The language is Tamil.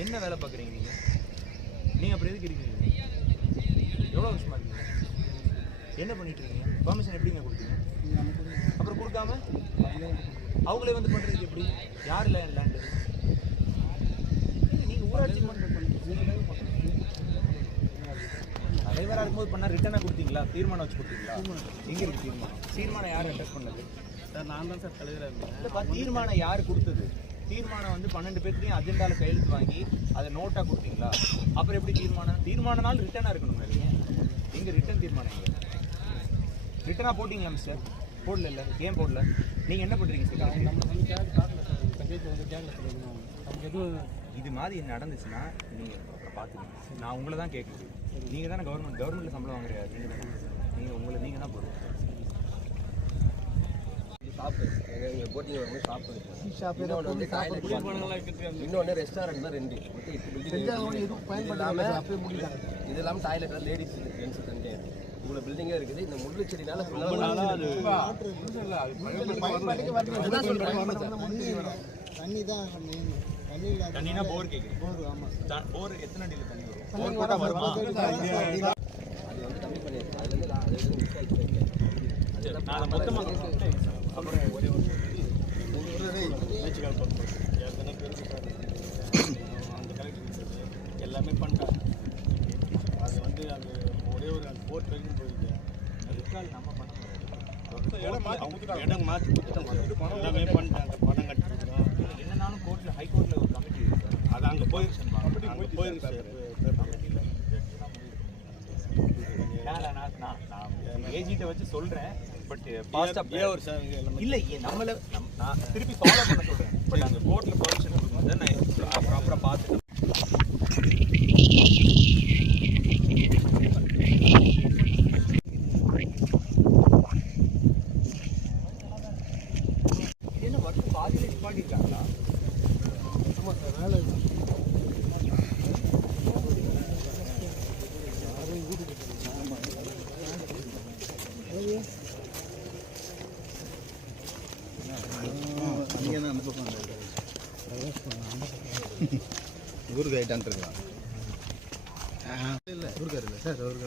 என்ன வேலை பார்க்குறீங்க நீங்கள்? நீங்கள் அப்புறம் எதுக்கு இருக்கீங்க? எவ்வளோ வருஷமாக இருக்கீங்க? என்ன பண்ணிட்டு இருக்கீங்க? பர்மிஷன் எப்படிங்க கொடுத்தீங்க? அப்புறம் கொடுக்காம அவங்களே வந்து பண்ணுறதுக்கு எப்படி? யார் இல்லை என் லேண்டு? நீங்கள் ஊராட்சி தலைவராக இருக்கும்போது பண்ணால் ரிட்டனாக கொடுத்தீங்களா? தீர்மானம் வச்சு கொடுத்தீங்களா? எங்கே இருக்கு தீர்மானம்? தீர்மானம் யார் அட்ரஸ் பண்ணது? சார் நான் தான் சார் தலைவராக இருந்தேன். இல்லைப்பா, தீர்மானம் யார் கொடுத்தது? தீர்மானம் வந்து 12 பேர்த்தையும் அஜெண்டாவில் கையெழுத்து வாங்கி அதை நோட்டாக கொடுத்தீங்களா? அப்புறம் எப்படி தீர்மானம் ரிட்டனாக இருக்கணும். எங்கே ரிட்டன் தீர்மானம்? எங்கே ரிட்டனாக போட்டிங்களா மிஸ்டர்? போடல. இல்லை ஏன் போடல? நீங்கள் என்ன பண்ணுறீங்க சார்? நம்ம வந்து காட்டல சார், பஞ்சாயத்து வந்து கேட்கல சார். நமக்கு எதுவும் இது மாதிரி நடந்துச்சுன்னா நீங்கள் அப்புறம் பார்த்துக்கணும். நான் உங்களை தான் கேட்குறது. நீங்கள் தானே கவர்மெண்ட்டில் சம்பளம் வாங்குறியா? நீங்கள் தான் போடுவோம். ஷாப்பு எங்கள் போட்டிங் வரும்போது ஷாப்பு இன்னொன்று டாய்லெட், இன்னொன்று ரெஸ்டாரண்ட் தான் 2 மொத்தம் 8 பில்டிங். இது இல்லாமல் டாய்லெட் லேடிஸ் ஜென்ஸ் தனியாக இவ்வளோ பில்டிங்கே இருக்குது. இந்த முள்ளு செடினால தண்ணினா போர் கேட்குறேன். போர் எத்தனை அடியில் தண்ணி வரும்? போர் போட்டால் வருமா? அது வந்து கம்மி பண்ணியிருக்கு. அதுலேருந்து மிஸ் ஆகிடுச்சு. நான் மொத்தமாக அப்புறம் ஒரே நேச்சுரல் பர்பஸ் எத்தனை பேருக்கு சார் அந்த கலெக்டர் எல்லாமே பண்ணிட்டாங்க. அது வந்து அது ஒரே ஒரு அந்த போர்ட் வரைக்கும் போயிருக்கு. அதுக்காக நம்ம பண்ண இடம் மாற்றி கொடுத்துட்டாங்க. எல்லாமே பண்ணிட்டாங்க. பணம் கட்டிருக்கிறோம். என்னன்னாலும் கோர்ட்டில் ஹைகோர்ட்டில் ஒரு கமிட்டி இருக்கு சார். அது அங்கே போயிருக்கு சார். நான் ஏஜிட்ட வச்சு சொல்கிறேன். பட் இல்லை நான் திருப்பி ஃபாலோ பண்ண சொல்கிறேன். பட் அந்த கோர்ட்டில் பர்மிஷன் கொடுக்கும்போது நான் ப்ராப்பராக பார்த்துட்டேன். என்ன வருஷம் பாதியில் நிப்பாட்டிருக்காங்களா? ஆமாம் சார், வேலை ஊருக்கு ஐட்டான் இருக்கலாம். இல்லை ஊருக்கார் இல்லை சார், ஊருக்கு